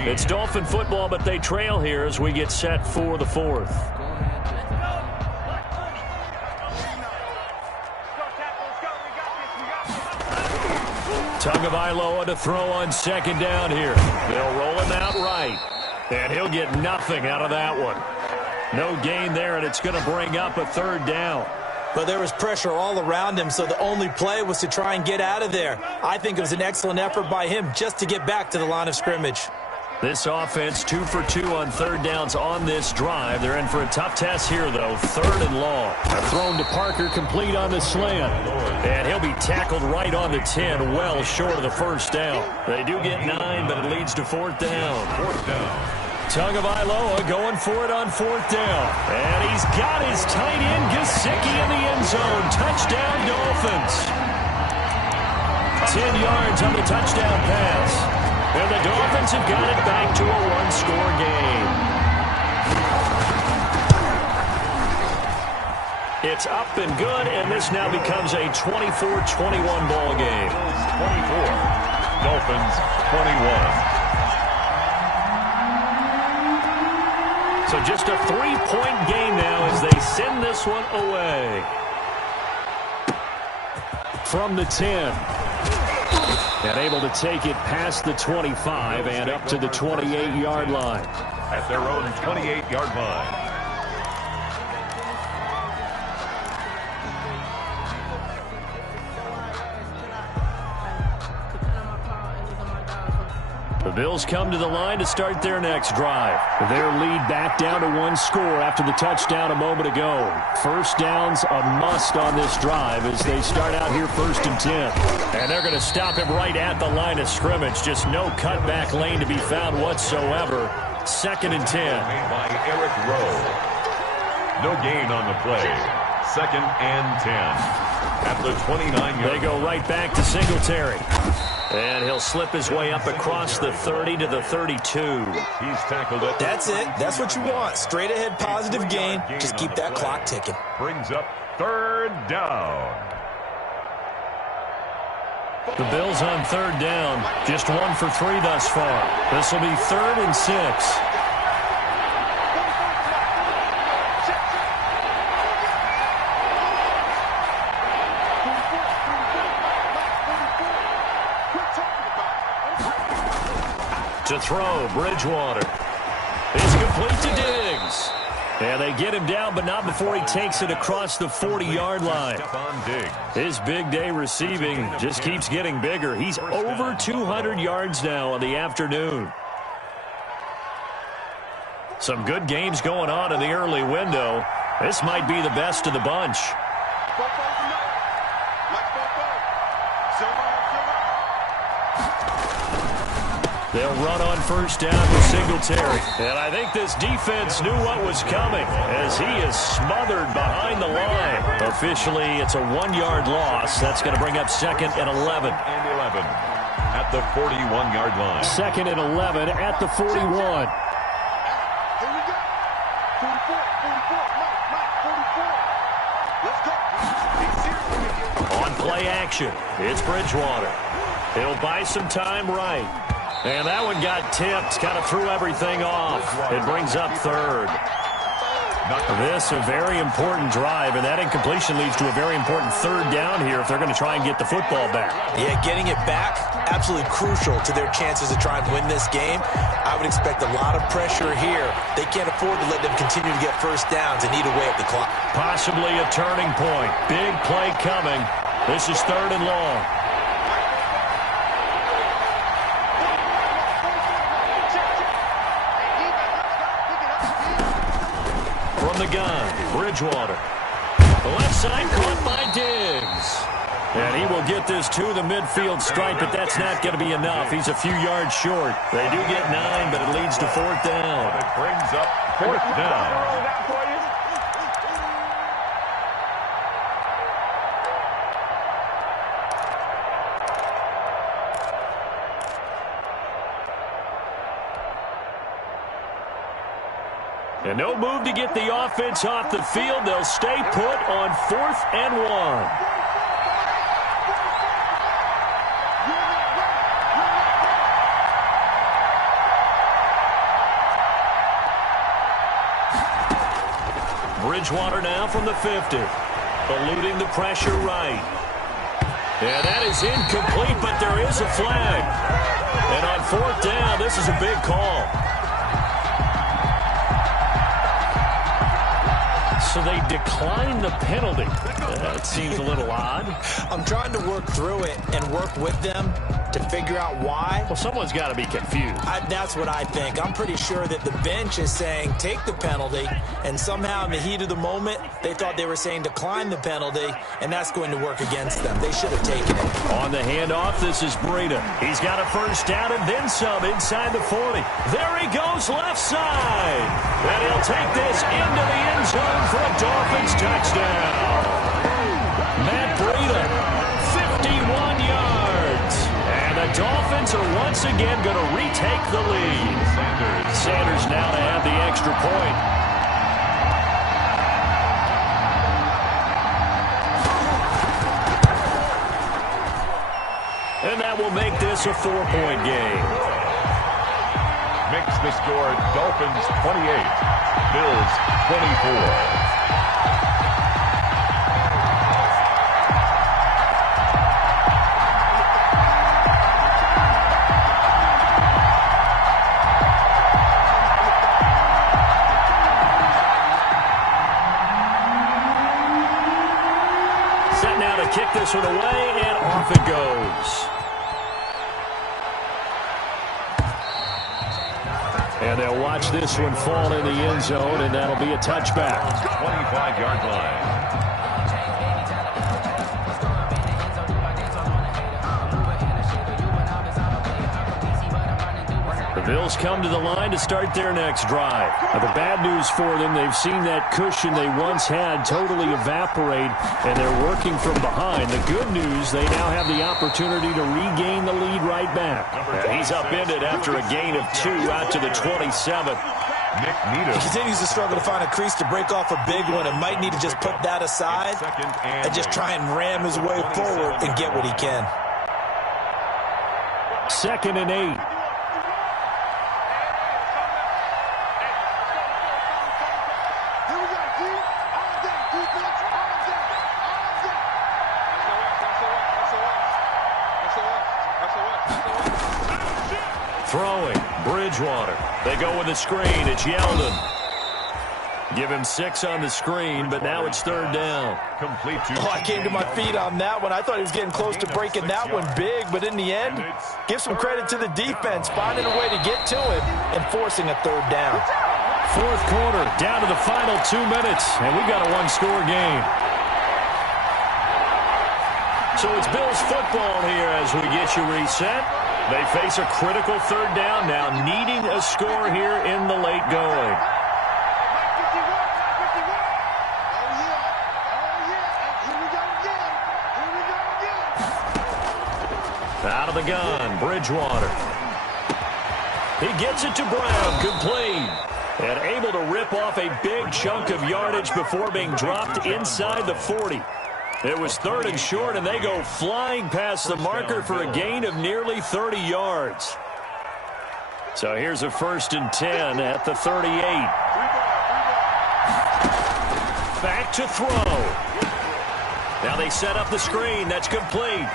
It's Dolphin football, but they trail here as we get set for the 4th. Tagovailoa to throw on 2nd down here. They'll roll him out right. And he'll get nothing out of that one. No gain there, and it's going to bring up a 3rd down. But there was pressure all around him, so the only play was to try and get out of there. I think it was an excellent effort by him just to get back to the line of scrimmage. This offense 2 for 2 on 3rd downs on this drive. They're in for a tough test here, though. 3rd and long. Thrown to Parker, complete on the slant. And he'll be tackled right on the 10, well short of the first down. They do get 9, but it leads to 4th down. 4th down. Tagovailoa going for it on 4th down. And he's got his tight end, Gesicki, in the end zone. Touchdown, Dolphins. 10 yards on the touchdown pass. And the Dolphins have got it back to a 1-score game. It's up and good, and this now becomes a 24-21 ball game. 24. Dolphins 21. So just a 3-point game now as they send this one away. from the 10. And able to take it past the 25 and up to the 28-yard line. At their own 28-yard line. The Bills come to the line to start their next drive. Their lead back down to 1 score after the touchdown a moment ago. First down's a must on this drive as they start out here 1st and 10. And they're going to stop him right at the line of scrimmage. Just no cutback lane to be found whatsoever. 2nd and 10. Made by Eric Rowe. No gain on the play. 2nd and 10. At the 29-yard. They go right back to Singletary. And he'll slip his way up across the 30 to the 32. He's tackled it. That's it. That's what you want. Straight ahead positive gain. Just keep that clock ticking. Brings up 3rd down. The Bills on 3rd down. Just 1 for 3 thus far. This will be 3rd and 6. To throw, Bridgewater. It's complete to Diggs. And they get him down, but not before he takes it across the 40-yard line. His big day receiving just keeps getting bigger. He's over 200 yards now on the afternoon. Some good games going on in the early window. This might be the best of the bunch. They'll run on 1st down with Singletary. And I think this defense knew what was coming as he is smothered behind the line. Officially, it's a 1-yard loss. That's going to bring up 2nd and 11. And 11 at the 41-yard line. 2nd and 11 at the 41. Here we go. 44. Let's go. On play action, it's Bridgewater. He'll buy some time right. And that one got tipped, kind of threw everything off. It brings up 3rd. This a very important drive, and that incompletion leads to a very important 3rd down here if they're going to try and get the football back. Yeah, getting it back, absolutely crucial to their chances to try and win this game. I would expect a lot of pressure here. They can't afford to let them continue to get 1st downs and eat away at the clock. Possibly a turning point. Big play coming. This is 3rd and long. The gun, Bridgewater. The left side caught by Diggs. And he will get this to the midfield stripe, but that's not going to be enough. He's a few yards short. They do get 9, but it leads to 4th down. It brings up 4th down. And no move to get the offense off the field. They'll stay put on 4th and 1. Bridgewater now from the 50. Eluding the pressure right. And that is incomplete, but there is a flag. And on 4th down, this is a big call. So they decline the penalty. That seems a little odd. I'm trying to work through it and work with them to figure out why. Well, someone's got to be confused. That's what I think. I'm pretty sure that the bench is saying take the penalty, and somehow in the heat of the moment, they thought they were saying decline the penalty, and that's going to work against them. They should have taken it. On the handoff, this is Breida. He's got a 1st down and then some inside the 40. There he goes left side. And he'll take this into the end zone for a Dolphins touchdown. Matt Breida, 51 yards. And the Dolphins are once again going to retake the lead. Sanders now to add the extra point. And that will make this a 4-point game. Makes the score Dolphins 28, Bills 24. kick this one away, and off it goes. And they'll watch this one fall in the end zone, and that'll be a touchback. 25-yard line. The Bills come to the line to start their next drive. Now, the bad news for them, they've seen that cushion they once had totally evaporate, and they're working from behind. The good news, they now have the opportunity to regain the lead right back. And he's upended after a gain of 2 out to the 27. He continues to struggle to find a crease to break off a big one and might need to just put that aside and just try and ram his way forward and get what he can. 2nd and 8. Throwing, Bridgewater. They go with the screen. It's Yeldon. Give him 6 on the screen, but now it's 3rd down. Complete to I came to my feet on that one. I thought he was getting close to breaking that one big, but in the end, give some credit to the defense, finding a way to get to him and forcing a 3rd down. 4th quarter, down to the final 2 minutes, and we got a one-score game. So it's Bills football here as we get you reset. They face a critical 3rd down now, needing a score here in the late going. Out of the gun, Bridgewater. He gets it to Brown, complete. And able to rip off a big chunk of yardage before being dropped inside the 40. It was 3rd and short, and they go flying past the marker for a gain of nearly 30 yards. So here's a 1st and 10 at the 38. Back to throw. Now they set up the screen. That's complete.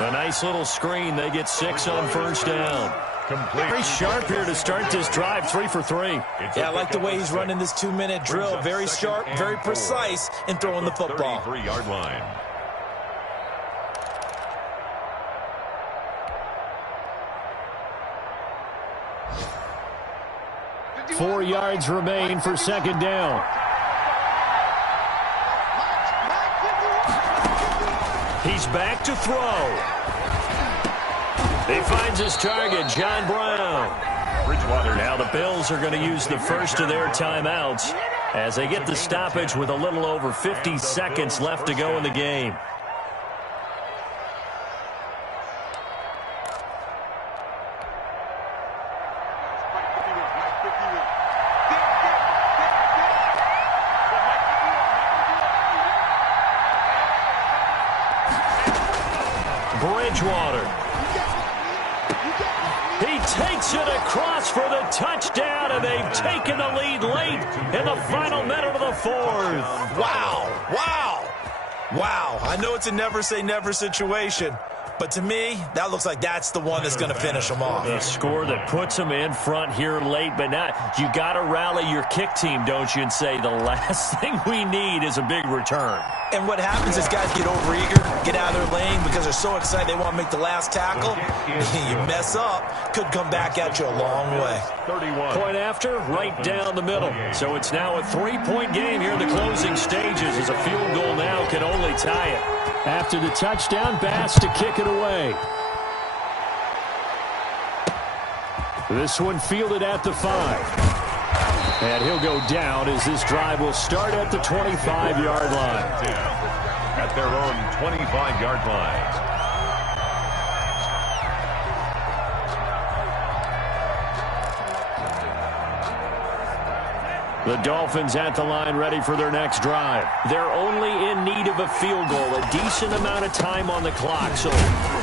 A nice little screen. They get 6 on 1st down. Very sharp here to start this drive, 3 for 3. Yeah, I like the way he's running this 2-minute drill. Very sharp, very precise in throwing the football. 33-yard line. Four yards remain for 2nd down. He's back to throw. He finds his target, John Brown. Bridgewater. Now the Bills are going to use the first of their timeouts as they get the stoppage with a little over 50 seconds left to go in the game. Bridgewater. He takes it across for the touchdown, and they've taken the lead late in the final minute of the 4th. Wow. Wow. Wow. I know it's a never-say-never situation, but to me, that looks like that's the one that's going to finish them off. A score that puts them in front here late, but now you got to rally your kick team, don't you, and say the last thing we need is a big return. And what happens is guys get overeager, get out of their lane because they're so excited they want to make the last tackle. You mess up, could come back at you a long way. 31. Point after, right down the middle. So it's now a 3-point game here in the closing stages as a field goal now can only tie it. After the touchdown, Bass to kick it away. This one fielded at the 5. And he'll go down as this drive will start at the 25-yard line. At their own 25-yard line. The Dolphins at the line ready for their next drive. They're only in need of a field goal, a decent amount of time on the clock. So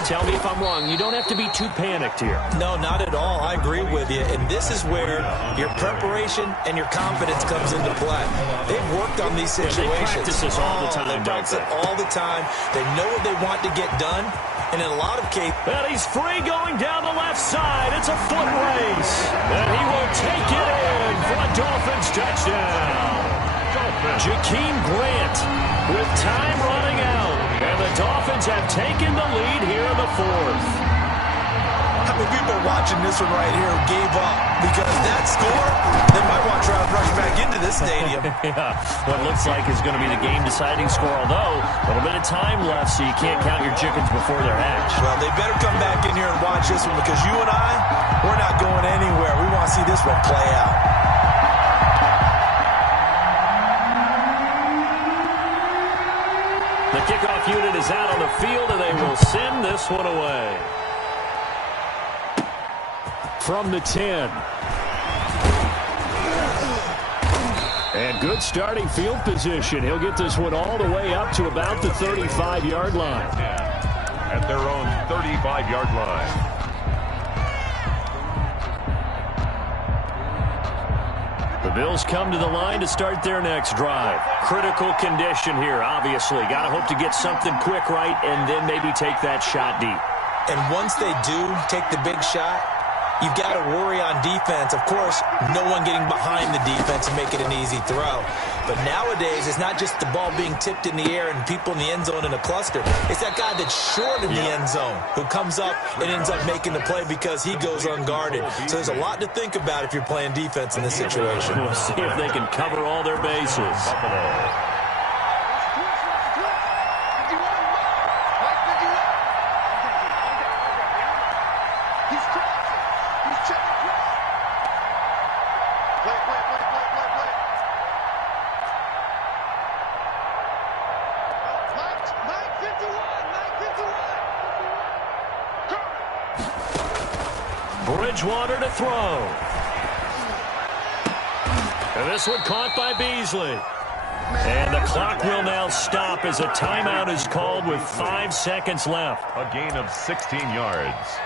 tell me if I'm wrong. You don't have to be too panicked here. No, not at all. I agree with you. And this is where your preparation and your confidence comes into play. They've worked on these situations. They practice this all the time. They practice it all the time. They know what they want to get done. And in a lot of cases... And he's free going down the left side. It's a foot race. And he will take it in for a Dolphins touchdown. Jakeem Grant with time running out. And the Dolphins have taken the lead here in the fourth. How many people are watching this one right here who gave up? Because that score, they might want to try to rush back into this stadium. Yeah, what looks like is going to be the game-deciding score, although a little bit of time left, so you can't count your chickens before they're hatched. Well, they better come back in here and watch this one, because you and I, we're not going anywhere. We want to see this one play out. The kickoff unit is out on the field, and they will send this one away. From the 10. And good starting field position. He'll get this one all the way up to about the 35-yard line. At their own 35-yard line. The Bills come to the line to start their next drive. Critical condition here, obviously. Got to hope to get something quick right and then maybe take that shot deep. And once they do take the big shot, you've got to worry on defense. Of course, no one getting behind the defense and make it an easy throw. But nowadays, it's not just the ball being tipped in the air and people in the end zone in a cluster. It's that guy that's short in the end zone who comes up and ends up making the play because he goes unguarded. So there's a lot to think about if you're playing defense in this situation. We'll see if they can cover all their bases. Bridgewater to throw. And this one caught by Beasley. And the clock will now stop as a timeout is called with 5 seconds left. A gain of 16 yards.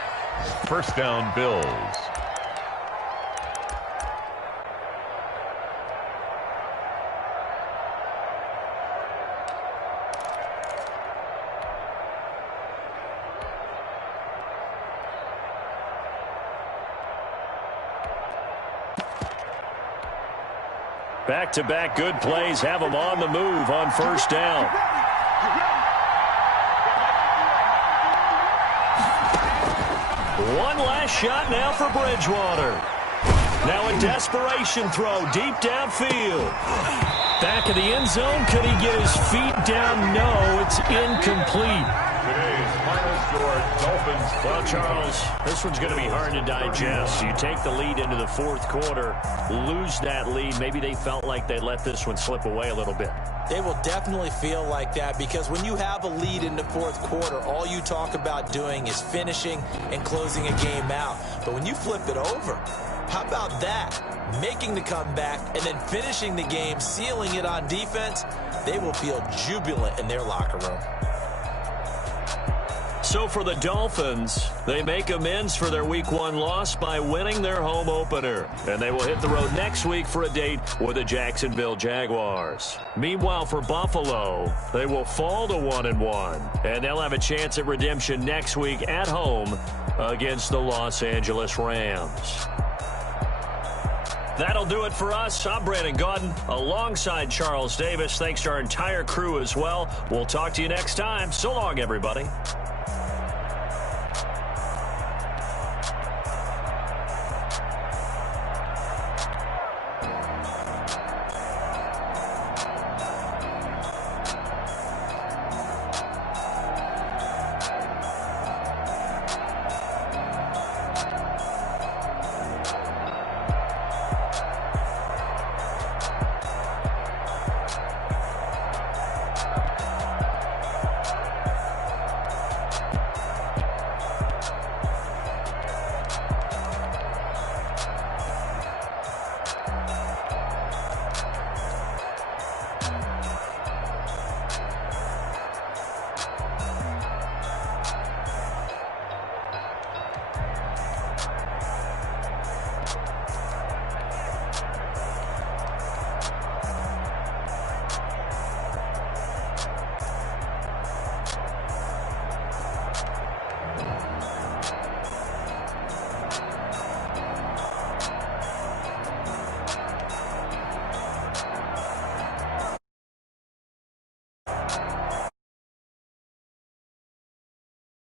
First down, Bills. Back-to-back good plays have them on the move on first down. One last shot now for Bridgewater. Now a desperation throw deep downfield. Back of the end zone. Could he get his feet down? No, it's incomplete. Today's final score, Dolphins. Well, Charles, this one's going to be hard to digest. You take the lead into the fourth quarter, lose that lead. Maybe they felt like they let this one slip away a little bit. They will definitely feel like that, because when you have a lead in the fourth quarter, all you talk about doing is finishing and closing a game out. But when you flip it over, how about that? Making the comeback and then finishing the game, sealing it on defense, they will feel jubilant in their locker room. So for the Dolphins, they make amends for their Week 1 loss by winning their home opener. And they will hit the road next week for a date with the Jacksonville Jaguars. Meanwhile, for Buffalo, they will fall to 1-1. And they'll have a chance at redemption next week at home against the Los Angeles Rams. That'll do it for us. I'm Brandon Gaudin alongside Charles Davis. Thanks to our entire crew as well. We'll talk to you next time. So long, everybody.